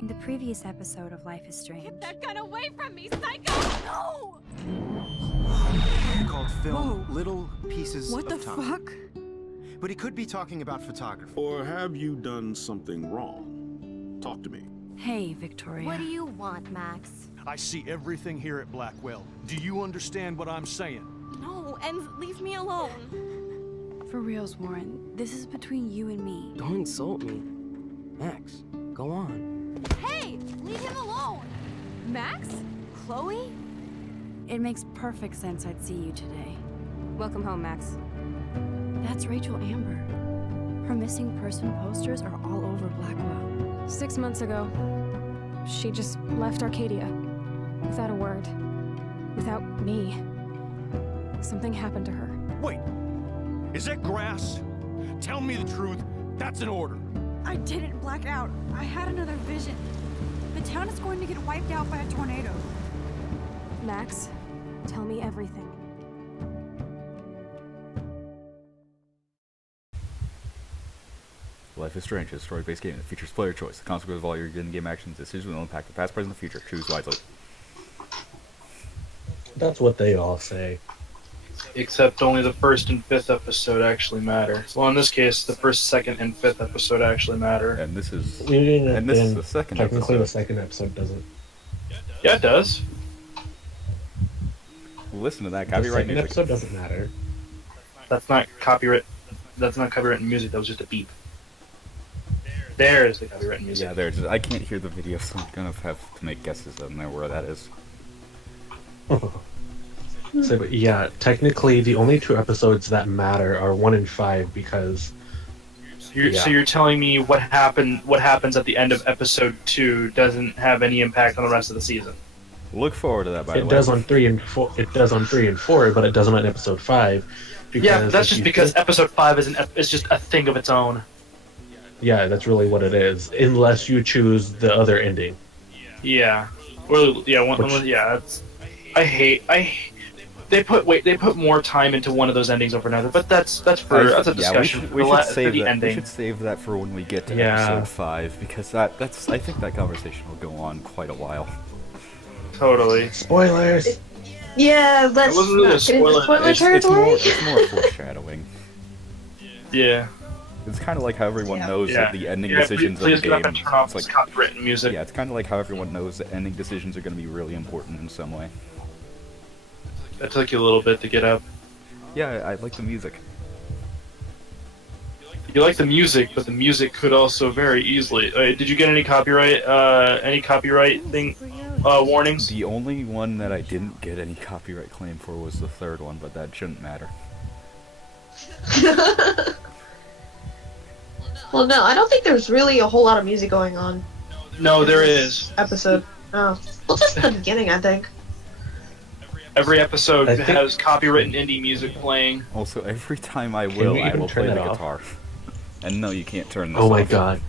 In the previous episode of Life is Strange... Get that gun away from me, psycho! No! Called film Little Pieces What the of Time. fuck? But he could be talking about photography. Or have you done something wrong? Talk to me. Hey, Victoria. What do you want, Max? I see everything here at Blackwell. Do you understand what I'm saying? No, and leave me alone. For reals, Warren, this is between you and me. Don't insult me. Max, go on. Hey, leave him alone! Max? Chloe? It makes perfect sense I'd see you today. Welcome home, Max. That's Rachel Amber. Her missing person posters are all over Blackwell. 6 months ago, she just left Arcadia. Without a word. Without me. Something happened to her. Wait, is that grass? Tell me the truth. That's an order. I didn't black out. I had another vision. The town is going to get wiped out by a tornado. Max, tell me everything. Life is Strange is a story-based game that features player choice. The consequences of all your in-game actions and decisions will impact the past, present, and future. Choose wisely. That's what they all say. Except only the first and fifth episode actually matter. Well, in this case, the first, second, and fifth episode actually matter. And this is The second technically, episode. the second episode doesn't. Yeah, it does. Listen to that The copyright second music. episode doesn't matter. That's not copyright. That's not copyrighted music. That was just a beep. There's the copyrighted music. Yeah, there's. I can't hear the video, so I'm gonna have to make guesses on there where that is. So, but yeah, technically, the only two episodes that matter are 1 and 5 because. So you're telling me what happens at the end of episode 2 doesn't have any impact on the rest of the season? Look forward to that. By the It way, does on 3 and 4. It does on 3 and 4, but it doesn't on episode 5. Yeah, but that's if just you because think- episode 5 is just a thing of its own. Yeah, that's really what it is. Unless you choose the other ending. Yeah. Well, yeah. They put more time into one of those endings over another, but that's a discussion we for should save the that. ending. We should save that for when we get to Yeah. episode 5 because that's. I think that conversation will go on quite a while. Totally. Spoilers! Yeah, let's It wasn't really a not get into spoiler. spoiler It's territory. more foreshadowing. Yeah. It's kind of like how everyone knows Yeah. that the ending Yeah, decisions please of the get up game. and turn off It's this copywritten music. Yeah, it's kind of like how everyone knows that ending decisions are going to be really important in some way. That took you a little bit to get up. Yeah, I like the music. You like the music, but the music could also very easily. Did you get any copyright thing warnings? The only one that I didn't get any copyright claim for was the third one, but that shouldn't matter. Well, no, I don't think there's really a whole lot of music going on. No, there is. Episode. Oh, well, just the beginning, I think. Every episode I think- has copywritten indie music playing. Also, every time I you will, I even will turn play the that off? guitar. And no, you can't turn this Oh my off. god.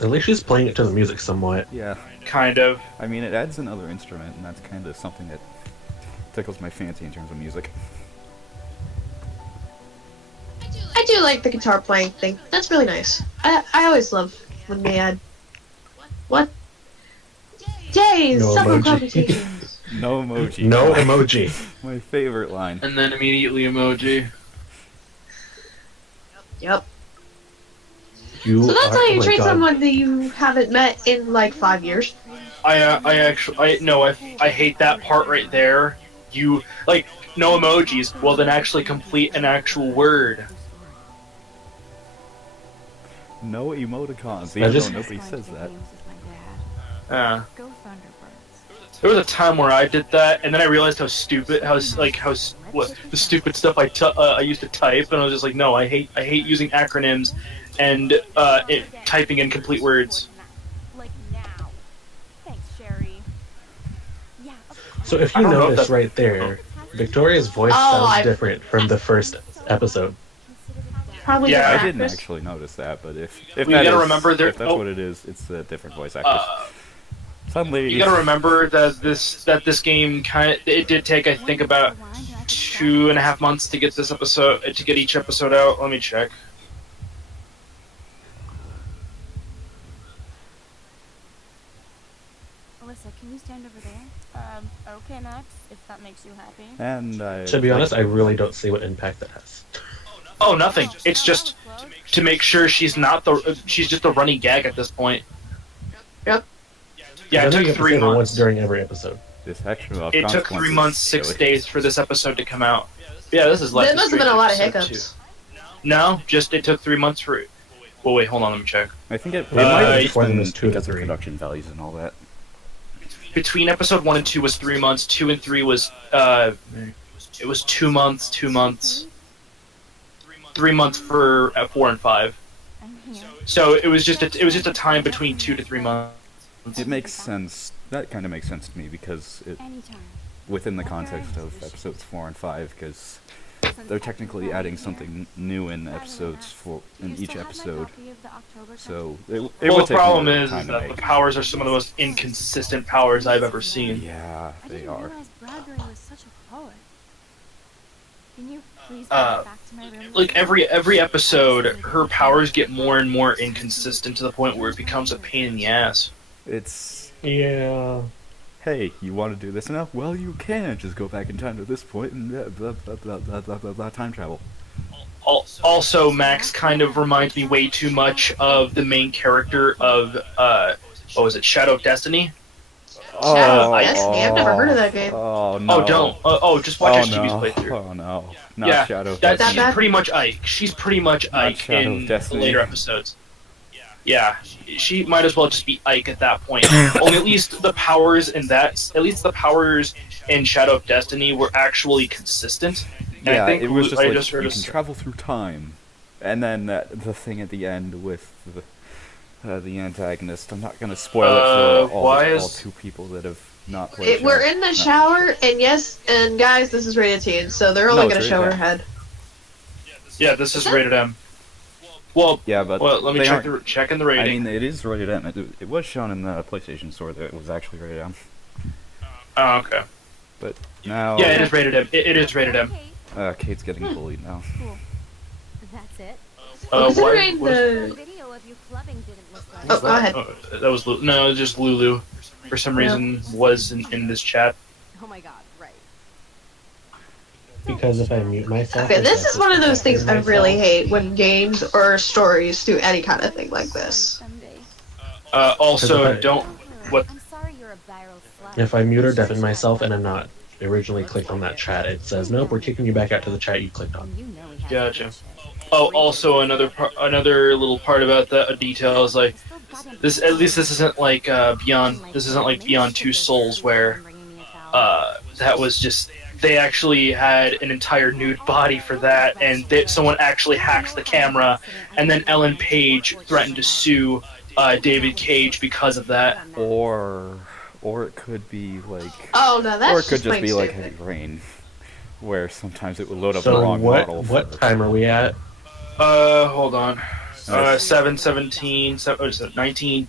At least she's playing it to the music somewhat. Yeah, Kind of. I mean, it adds another instrument, and that's kind of something that tickles my fancy in terms of music. I do like the guitar playing thing. That's really nice. I always love when they add. What? Days! No Several emoji. computations. No emoji. No emoji. My favorite line. And then immediately emoji. Yep. You So that's are, how oh you my treat god. someone that you haven't met in like 5 years. I hate that part right there. You like no emojis. Well, then actually complete an actual word. No emoticons, I even just- though nobody says that. Go Thunderbirds. There was a time where I did that, and then I realized how stupid, what the stupid stuff I used to type, and I was just like, no, I hate using acronyms and typing incomplete words. Like now. Thanks, Sherry. Yeah, of course. So if I you don't know if notice that's- right there, Victoria's voice Oh, sounds different from the first episode. Probably Yeah, the I actress. didn't actually notice that, but if We that gotta is- remember there- if that's oh. what it is, it's a different voice actor. Suddenly, You gotta remember that this game it did take, I think, about 2.5 months to get each episode out. Let me check. Alyssa, can you stand over there? Okay, Max, if that makes you happy. And To be honest, I really don't see what impact that has. Oh, nothing. It's just to make sure she's just a running gag at this point. Yep. Yeah, it I think took 3 episode once months. during every episode. this action of It took 3 consequences, months, 6 really. days for this episode to come out. Yeah, this is like. There must have been a lot of hiccups. No, just it took 3 months for it. Well, wait, hold on, let me check. I think it might have just been been this 2 to because of 3. production values and all that. Between episode 1 and 2 was 3 months. 2 and 3 was it was 2 months. 2 months. 3 months for 4 and 5. So it was just a time between 2 to 3 months. It makes sense. That kind of makes sense to me because it within the context of episodes 4 and 5, because they're technically adding something new in episodes in each episode. So it Well, would the take problem more is time to that the make. powers are some of the most inconsistent powers I've ever seen. Yeah, they are. Bradbury was such a poet. Can you please go back to my room? Like every episode, her powers get more and more inconsistent to the point where it becomes a pain in the ass. It's Yeah. hey, you want to do this now? Well, you can just go back in time to this point and blah blah blah blah blah blah blah time travel. Also, Max kind of reminds me way too much of the main character of what was it, Shadow of Destiny? Shadow of Destiny? I've never heard of that game. Oh no! Oh, don't. Just watch HGB's playthrough. Oh no! Not Yeah, Shadow of she's Destiny. pretty much Ike. She's pretty much Ike Shadow of in the Destiny. later episodes. Yeah, she might as well just be Ike at that point. Only at least the powers in Shadow of Destiny were actually consistent. And Yeah, I think it was just I like just heard you us- can travel through time, and then the thing at the end with the antagonist. I'm not gonna spoil it for all 2 people that have not played. We're in the shower, and yes, and guys, this is rated teen, so they're only No, gonna it's show her rated head. Yeah, this is rated M. Well, Yeah, but let me they check in the aren't- rating. I mean, it is rated M. It was shown in the PlayStation Store that it was actually rated M. Oh, okay. But now, Yeah, it is rated M. It is rated M. Kate's getting bullied now. Cool. That's it. Considering what is- the... Video of you clubbing didn't look like Oh, go ahead. That was no, it was just Lulu. For some reason, was in this chat. Oh my god, right. Because if I mute myself... Okay, this is one of those things I myself, really hate when games or stories do any kind of thing like this. Someday. Also, Okay. don't. What? I'm sorry you're a viral slut. If I mute or deafen myself and I'm not originally clicked on that chat, it says, nope, we're kicking you back out to the chat you clicked on. You know he has Gotcha. that shit. Oh, also another little part about that detail is like this. At least this isn't like Beyond. This isn't like Beyond Two Souls where that was just. They actually had an entire nude body for that, and someone actually hacked the camera, and then Ellen Page threatened to sue David Cage because of that. Or it could be like, Oh no, that's or it could just plain be like stupid. Heavy Rain, where sometimes it would load up the So wrong model. what time are we at? Hold on. 7, 17, 19,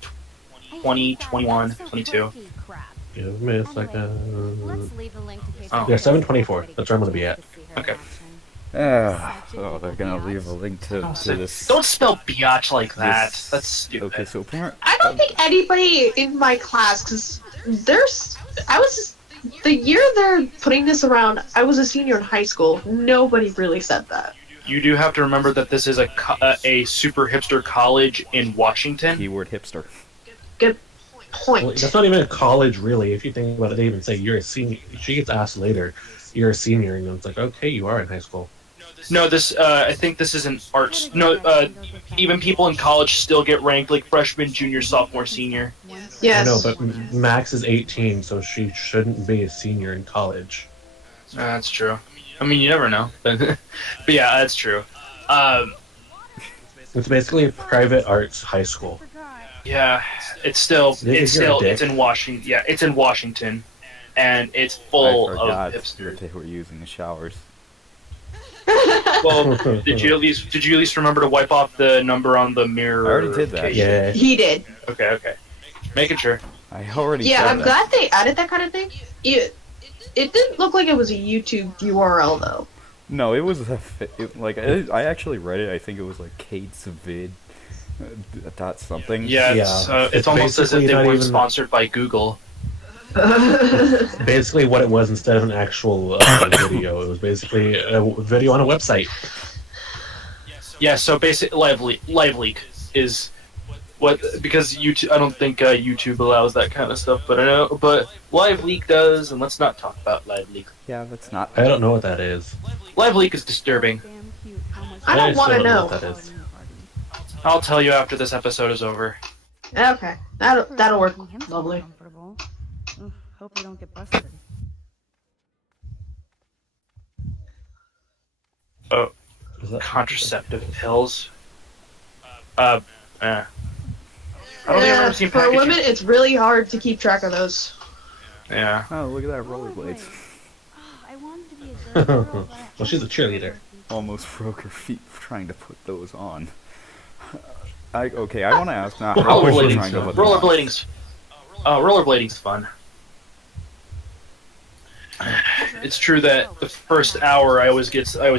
20, 21, 22. Give me a second. Let's leave a link to Kate's Oh. Yeah, 7:24. That's where I'm gonna be at. Okay. Oh, they're gonna leave a link to this. Don't spell biatch like that. this- That's stupid. Okay, so apparently, I don't think anybody in my class, because the year they're putting this around, I was a senior in high school. Nobody really said that. You do have to remember that this is a super hipster college in Washington. keyword hipster. Good Well, point. that's not even a college, really. If you think about it, they even say you're a senior. She gets asked later, you're a senior, and it's like, okay, you are in high school. No, this I think this is an arts. No, even people in college still get ranked like freshman, junior, sophomore, senior. Yes. I know, but Max is 18, so she shouldn't be a senior in college. That's true. I mean, you never know. But yeah, that's true. It's basically a private arts high school. Yeah, it's You're a dick. it's in Washington. Yeah, it's in Washington, and it's I full forgot of that hipsters. they were using the showers. Well, did you at least remember to wipe off the number on the mirror? I already did that. case? Yeah. He did. Okay. Making sure. I already Yeah, said I'm that. glad they added that kind of thing. It didn't look like it was a YouTube URL though. No, it was I actually read it. I think it was like Kate's vid dot something. Yeah, Yeah, it's it's almost as if basically they not weren't even- sponsored by Google. Basically, what it was instead of an actual video, it was basically a video on a website. Yeah, so basically, live leak is what, because YouTube. I don't think YouTube allows that kind of stuff, but I know. But live leak does, and let's not talk about live leak. Yeah, that's not. I don't know what that is. Live leak is disturbing. I don't want to still know. what that is. I'll tell you after this episode is over. Okay, that'll work. Lovely. Hope we don't get busted. Oh, Is that- contraceptive pills. I don't think I've ever seen For packaging. women, it's really hard to keep track of those. Yeah. Oh, look at that rollerblades. I wanted to be a girl, but Well, she's a cheerleader. Almost broke her feet trying to put those on. Okay, I want to ask now. How was she trying to put them on? Rollerblading's fun. It's true that the first hour I always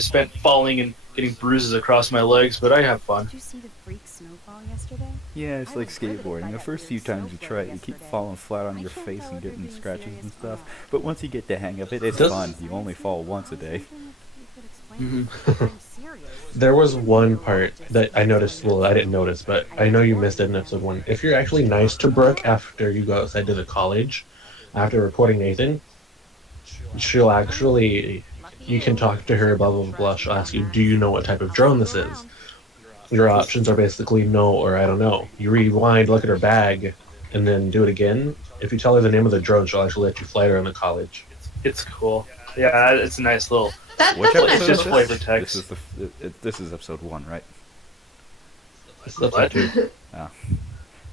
spent falling and getting bruises across my legs, but I have fun. Did you see the freak snowfall yesterday? Yeah, it's like skateboarding. The first few times you try it, you keep falling flat on your face and getting scratches and stuff. But once you get the hang of it, it's fun. You only fall once a day. There was one part that I noticed. Well, I didn't notice, but I know you missed it in episode 1. If you're actually nice to Brooke after you go outside to the college, after reporting Nathan, she'll actually. You can talk to her, blah blah blah. She'll ask you, "Do you know what type of drone this is?" Your options are basically no or I don't know. You rewind, look at her bag, and then do it again. If you tell her the name of the drone, she'll actually let you fly around the college. It's cool. Yeah, it's a nice little. That's Which a nice episode just is little- flavor text. This is episode 1, right? That's What? what too.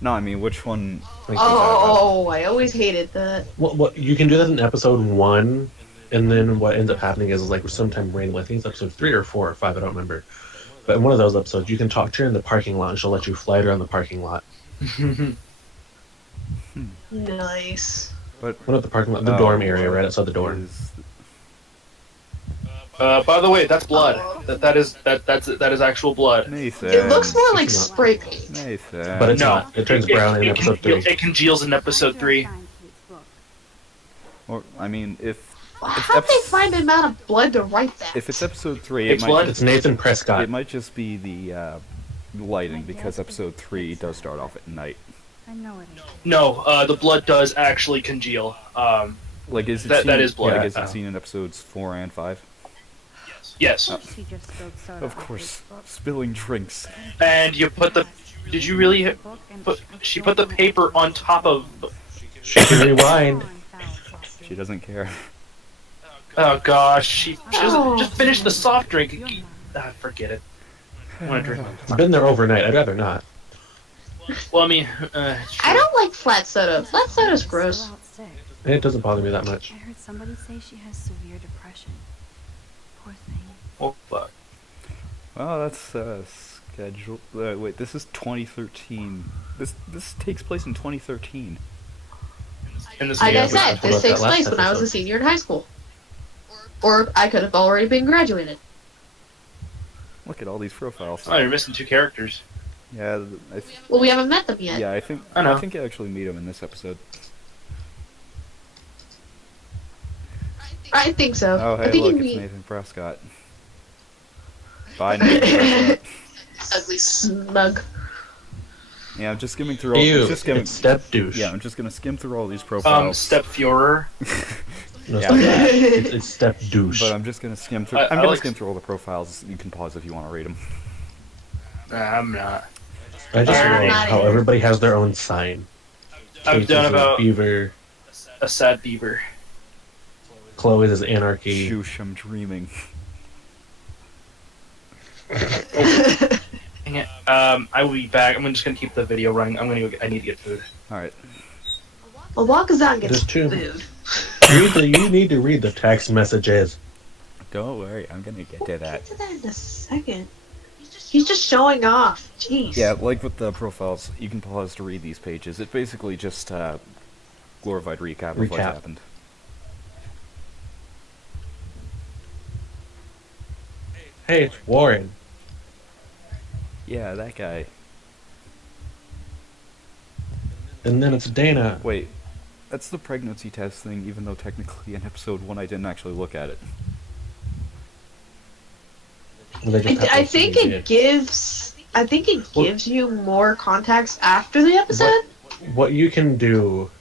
No, I mean, which one? Oh, I always hated that. Well, you can do that in episode 1, and then what ends up happening is like sometime randomly. I think it's episode 3 or 4 or 5. I don't remember. But in one of those episodes, you can talk to her in the parking lot, and she'll let you fly around the parking lot. Nice. But One of the parking lot, the dorm area, right outside the door. is- By the way, that's blood. That is actual blood. Nathan. It looks more like It's not. spray paint. Nathan. But it's No, not. It turns brown in episode 3. It congeals in episode 3. Or, I mean, if How'd they find the amount of blood to write that? if it's episode 3, It's blood. It's Nathan Prescott. it might just be the lighting, because episode 3 does start off at night. I know it is. No, the blood does actually congeal. Like, is it That seen, is blood. Like, is it seen in episodes 4 and 5? Yes. She just spilled soda Of on course, Facebook. spilling drinks. And you put the. Did you really Book and put? She put the paper on top of. She can rewind. She doesn't care. Oh gosh, she doesn't just finish the soft drink. Forget it. I want to drink. It's been there overnight. I'd rather not. Well, I mean, I don't like flat soda. Flat soda's gross. Still out sick. It doesn't bother me that much. I heard somebody say she has severe depression. Poor thing. oh fuck. Well, that's scheduled. Wait, this is 2013. This takes place in 2013. In this Like I game. said, about this that takes last place when I was a episode. senior in high school. Or I could have already been graduated. Look at all these profiles. Oh, you're missing 2 characters. Yeah, Well, we haven't met them yet. yeah. I think I know. I think you actually meet him in this episode. I think so. Oh, I hey, think look, you'd it's be Nathan Prescott. Bye, Nathan Prescott. ugly smug. Yeah, I'm just skimming through all. Ew, Just skimming. it's step douche. Yeah, I'm just gonna skim through all these profiles. Step Führer. No, Yeah. stop that. It's step douche. But I'm just gonna skim through. I I'm gonna like- skim through all the profiles. You can pause if you want to read them. I'm not. I just Alright. love how everybody has their own sign. I've Casey's done is about Beaver. a sad beaver. Chloe's is Anarchy. Shoosh, I'm dreaming. Dang it. I will be back. I'm just gonna keep the video running. I'm gonna go. I need to get food. All right. Well, Wakazan gets There's 2. food. You need to read the text messages. Don't worry, I'm gonna get to that. Get to that in a second. He's just showing off. Jeez. Yeah, like with the profiles, you can pause to read these pages. It's basically just glorified recap of what Recap. happened. Hey, it's Warren. Yeah, that guy. And then it's Dana. Wait, That's the pregnancy test thing, even though technically in episode 1 I didn't actually look at it. I think it gives. I think it gives you more context after the episode. What you can do,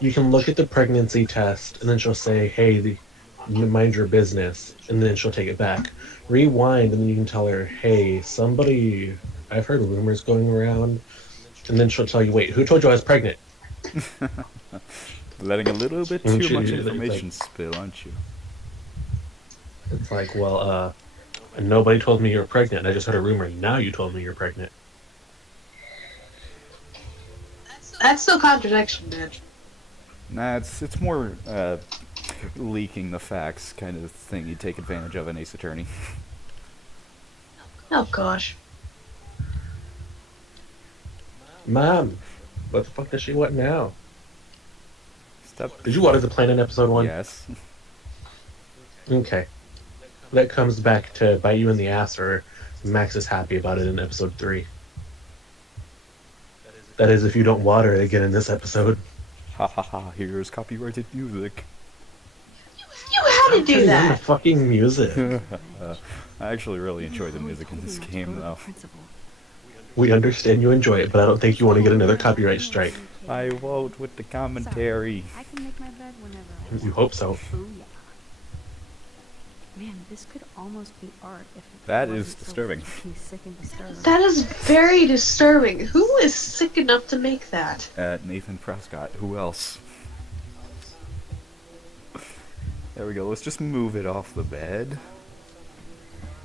you can look at the pregnancy test, and then she'll say, "Hey, mind your business," and then she'll take it back. Rewind, and then you can tell her, "Hey, somebody, I've heard rumors going around," and then she'll tell you, "Wait, who told you I was pregnant?" Letting a little bit too much information spill, aren't you? It's like, well, nobody told me you were pregnant. I just heard a rumor. Now you told me you're pregnant. That's no contradiction, man. Nah, it's more leaking the facts kind of thing you take advantage of in Ace Attorney. Oh gosh. Mom, what the fuck does she want now? Stop. Did you water the plant in episode 1? Yes. Okay. That comes back to bite you in the ass, or Max is happy about it in episode 3. That is, if you don't water it again in this episode. Ha ha ha, here's copyrighted music. You had to do The that. fucking music. I actually really enjoy the music in this game, though. We understand you enjoy it, but I don't think you want to get another copyright strike. I won't with the commentary. I can make my bed whenever I want. You hope so. Booyah. Man, this could almost be art if it That wasn't is so disturbing. fucking sick and disturbing. That is very disturbing. Who is sick enough to make that? Nathan Prescott. Who else? There we go. Let's just move it off the bed.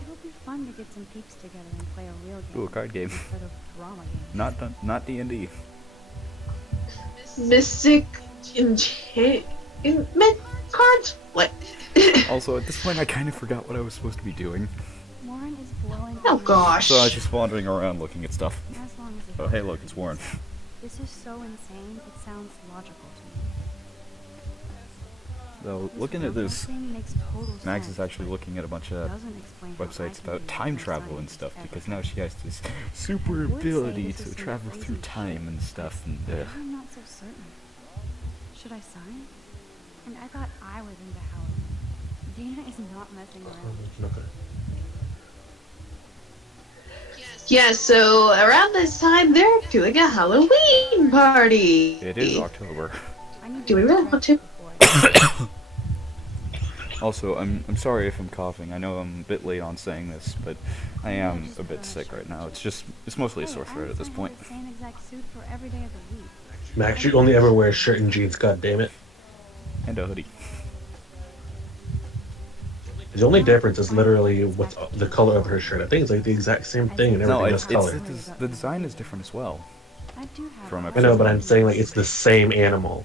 It'll be fun to get some peeps together and play a real game. Ooh, a card game. Instead of drama games. Not D&D. Mystic enchantment cards? What? Also, at this point, I kind of forgot what I was supposed to be doing. Warren is blowing Oh on my gosh. So I was just wandering around looking at stuff. As long as it Oh, hey, look, it's Warren. This is so insane, it sounds logical to me. Though, This looking at robot this, thing makes total Max sense, is actually but looking at a bunch of doesn't explain how I websites can about be the time best travel and scientist stuff, ever. because now she has this super I would say ability this to is some travel crazy through shit, time and stuff, and I'm not so certain. Should I sign? And I thought I was into Halloween. Dana is not messing around. Yeah, so around this time they're doing a Halloween party. it is October. I need Do we to really check want to? before I- Also, I'm sorry if I'm coughing. I know I'm a bit late on saying this, but I am a bit sick right now. It's mostly a sore throat at this point. I have the same exact suit for every day of the week. Max, you only ever wear a shirt and jeans, god damn it. And a hoodie. The only difference is literally what's the color of her shirt. I think it's like the exact same thing and No, everything it's is color. the design is different as well. I do have From a I know, but I'm saying like it's the same animal.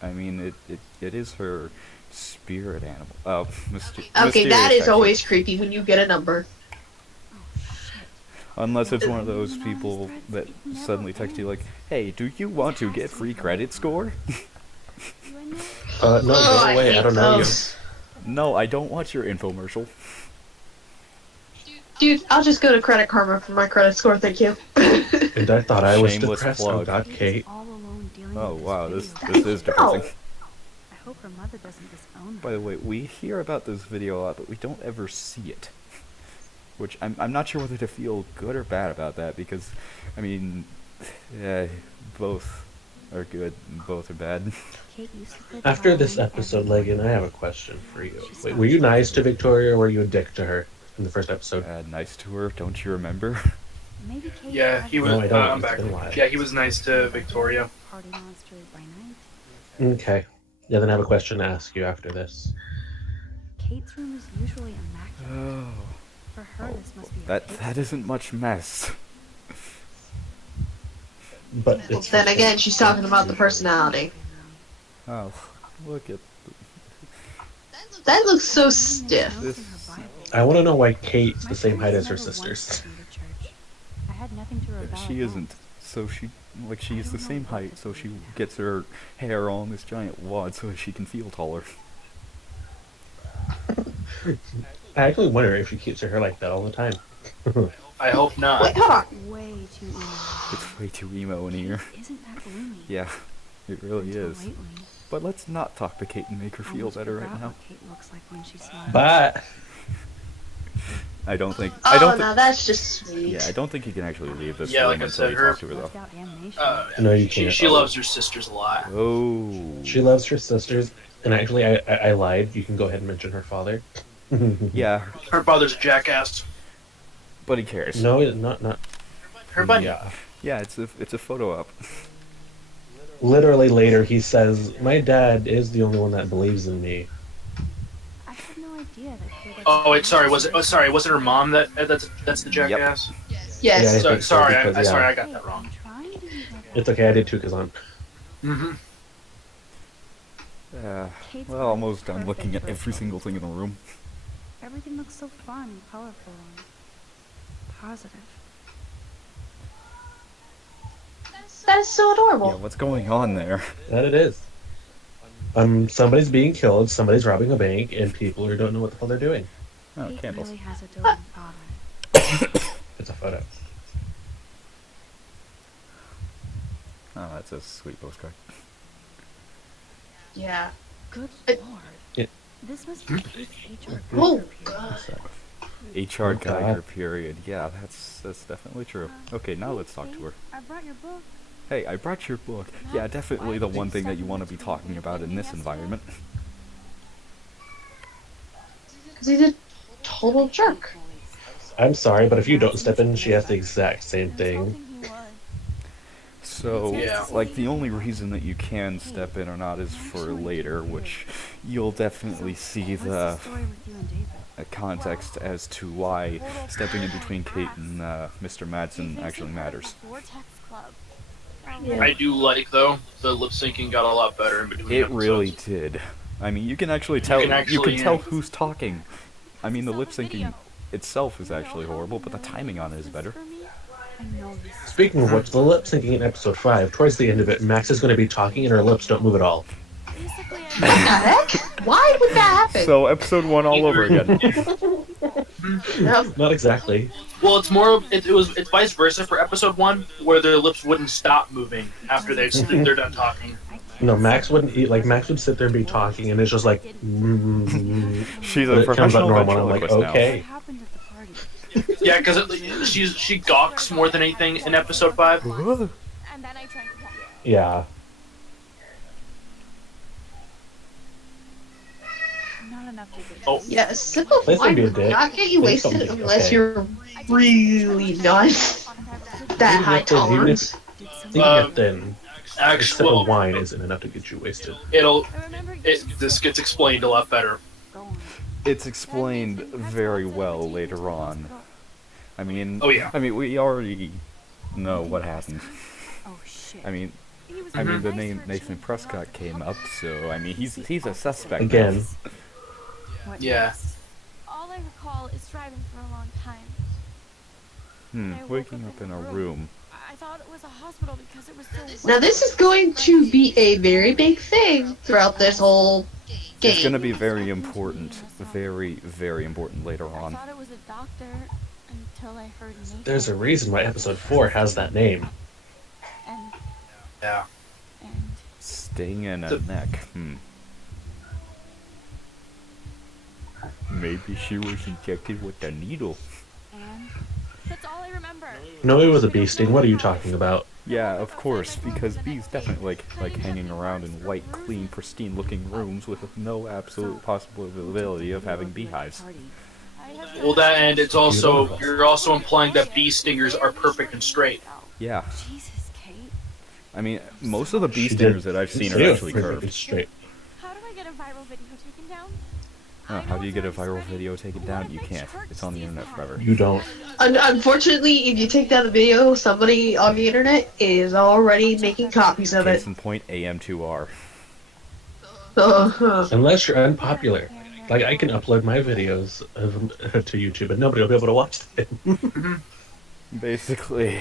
I mean, it is her spirit animal. Oh, Okay, that is always creepy when you get a number. Unless it's one of those people that suddenly text you like, "Hey, do you want to get free credit score?" No, Oh, go I away. hate I don't know you. those. No, I don't want your infomercial. Dude, I'll just go to Credit Karma for my credit score, thank you. And I thought I was Shameless depressed. plug. Oh God, Kate. all alone dealing Oh with wow, this this video. is depressing. I hope her mother doesn't disown her. By the way, we hear about this video a lot, but we don't ever see it. Which I'm not sure whether to feel good or bad about that, because I mean, yeah, both are good and both are bad. Kate used to play After this violin episode, every Legan, I night. have a question for you. Wait, were you nice to Victoria or were you a dick to her in the first episode? Nice to her, don't you remember? Maybe Kate Yeah, has he was. No, I don't. I'm It's back. been a while. Yeah, he was nice to Victoria. Party monsters by night. Okay. Yeah, then I have a question to ask you after this. Kate's room is usually immaculate. Oh, For her, this must be a that cake. isn't much mess. But it's Then again, she's talking about the personality. Oh, look at That looks so stiff. this. I want to know why Kate's the same height as her sisters. I had nothing to rebel She isn't. So she's the same height, so she gets her hair all in this giant wad so she can feel taller. I actually wonder if she keeps her hair like that all the time. I hope not. Wait, hold on. Way too emo. It's way too emo in here. Isn't that gloomy? Yeah. It really Until is. lately, But let's not talk to Kate and make her feel almost better right forgot now. what Kate looks like when she smiles. But I don't think. Oh, I don't now think. that's just sweet. Yeah, I don't think you can actually leave this Yeah, room like I until said, you her- talk to her though. Left out animation. No, you she, can't. she loves her sisters a lot. Oh. she loves her sisters, and actually, I lied. You can go ahead and mention her father. Yeah, Her father's a jackass. but he cares. No, not. Her buddy. Yeah. Yeah, it's a photo op. Literally later, he says, "My dad is the only one that believes in me." I had no idea that Kate had Oh wait, sorry. Was it her mom that's the jackass? Yes. Yeah, I So, think so, sorry, because, yeah. sorry, I got that wrong. trying to be like It's okay, I did too, because I'm. Mm-hmm. Kate's Well, almost done perfect looking at for every single thing in the room. Everything looks so fun, colorful, and positive. That's so adorable. Yeah, what's going on there? That it is. Somebody's being killed, somebody's robbing a bank, and people who don't know what the hell they're doing. Oh, Kate candles. really has a doting father. It's a photo. Oh, that's a sweet postcard. Yeah. Good It- lord. Yeah. This must be Kate's HR. Oh, God. HR Oh, Geiger God. period. Yeah, that's definitely true. Okay, now let's talk to her. I brought your book. Hey, I brought your book. Yeah, definitely the one thing that you want to be talking about in this environment. Because he's a total jerk. I'm sorry, but if you don't step in, she has the exact same thing. So, Yeah. like, the only reason that you can step in or not is for later, which you'll definitely see the Story with you and David. context as to why stepping in between Kate and Mr. Madsen actually matters. I do like though the lip syncing got a lot better in between. It really episodes. did. I mean, you can actually tell. You actually- can tell who's talking. I mean, the lip syncing itself is actually horrible, but the timing on it is better. I know this is Speaking of which, the lip syncing in episode 5, towards the end of it, Max is going to be talking and her lips don't move at all. What the heck? Why would that happen? So, episode 1 all over again. No. Not exactly. Well, it's more. It's vice versa for episode 1, where their lips wouldn't stop moving after they're done talking. No, Max wouldn't eat. Like, Max would sit there and be talking, and it's just like. She's But a it comes out professional normal, and I'm like, ventriloquist now. okay. what happened at the party. Yeah, because she gawks more than anything in episode 5. And then I drank water. Yeah. Not enough to get. Oh. Yeah, a sip of Please don't wine be a would dick. not get you Please wasted don't be- unless okay. you're really not that Even high if- even if- tolerance. Even if then, a sip Actually, of wine isn't enough to get you wasted. this gets explained a lot better. Go on. It's explained very well later on. I mean, Oh, yeah. we already know what happened. Oh shit. I mean, He was the nice name for a Nathan change. Prescott came up, so I mean, he's a suspect. Again. What Yeah. next? All I recall is driving for a long time. Waking up in a room. I thought it was a hospital because it was so Now this is going to be a very big thing throughout this whole It's going to game. be very important, very, very important later I on. thought it was a doctor until I heard Nathan. There's a reason why episode 4 has that name. And Yeah. Sting in a The- neck. Maybe she was injected with a needle. and that's all I remember. No, it was a bee sting. What are you talking about? Yeah, of course, because bees definitely like hanging around in white, clean, pristine-looking rooms with no absolute possibility of having beehives. Party. I have Well, that and it's also you're also implying that bee stingers are perfect and straight. Yeah, Jesus, Kate. I mean, most of the bee She stingers did- that I've seen she are was actually perfectly curved. straight. How do I get a viral video taken down? How do you get a viral video taken down? You can't. It's on the internet forever. You don't. Unfortunately, if you take down the video, somebody on the internet is already making copies of Case it. in point, AM2R. Unless you're unpopular. Like, I can upload my videos to YouTube, and nobody will be able to watch them. Basically.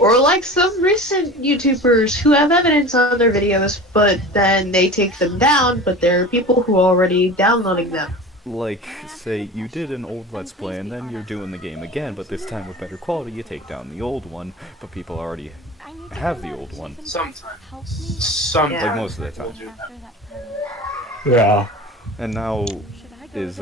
Or like some recent YouTubers who have evidence on their videos, but then they take them down, but there are people who are already downloading them. Like, say, you did an old Let's Play, and then you're doing the game again, but this time with better quality, you take down the old one, but people already have the old one. Sometimes. Like most of the time. Yeah. And now is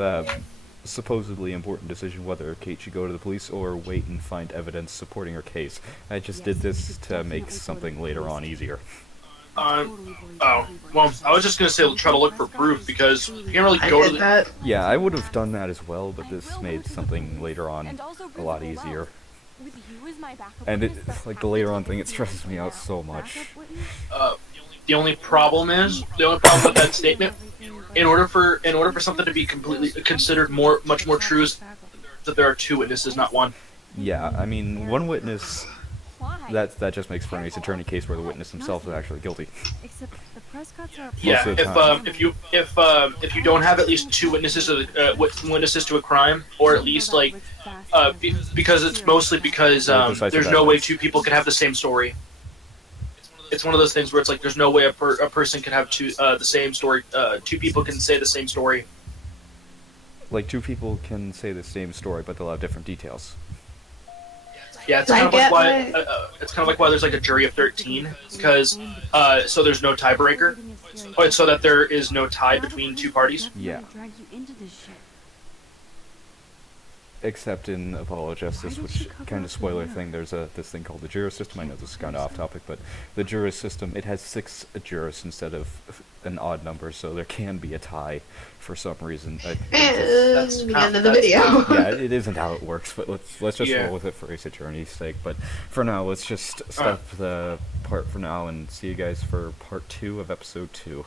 supposedly important decision whether Kate should go to the police or wait and find evidence supporting her case. I just did this to make something later on easier. Oh, well, I was just gonna say try to look for proof because you can't really go to the... Yeah, I would have done that as well, but this made something later on a lot easier. And it, like, the later on thing, it stresses me out so much. The only problem with that statement, in order for something to be completely considered much more true, is that there are two witnesses, not one. Yeah, I mean, one witness, that just makes for a nice attorney case where the witness himself is actually guilty. Yeah, if you don't have at least two witnesses to a crime, or at least like because it's mostly because there's no way two people can have the same story. It's one of those things where it's like there's no way a person can have the same story. Two people can say the same story. Like, two people can say the same story, but they'll have different details. Yeah, it's kind of like why there's like a jury of 13, because so there's no tiebreaker, so that there is no tie between two parties. Yeah. Except in Apollo Justice, which kind of spoiler thing, there's this thing called the juror system. I know this is kind of off topic, but the juror system, it has 6 jurors instead of an odd number, so there can be a tie for some reason. That's the end of the video. Yeah, it isn't how it works, but let's just roll with it for Ace Attorney's sake. But for now, let's just stop the part for now and see you guys for part 2 of episode 2.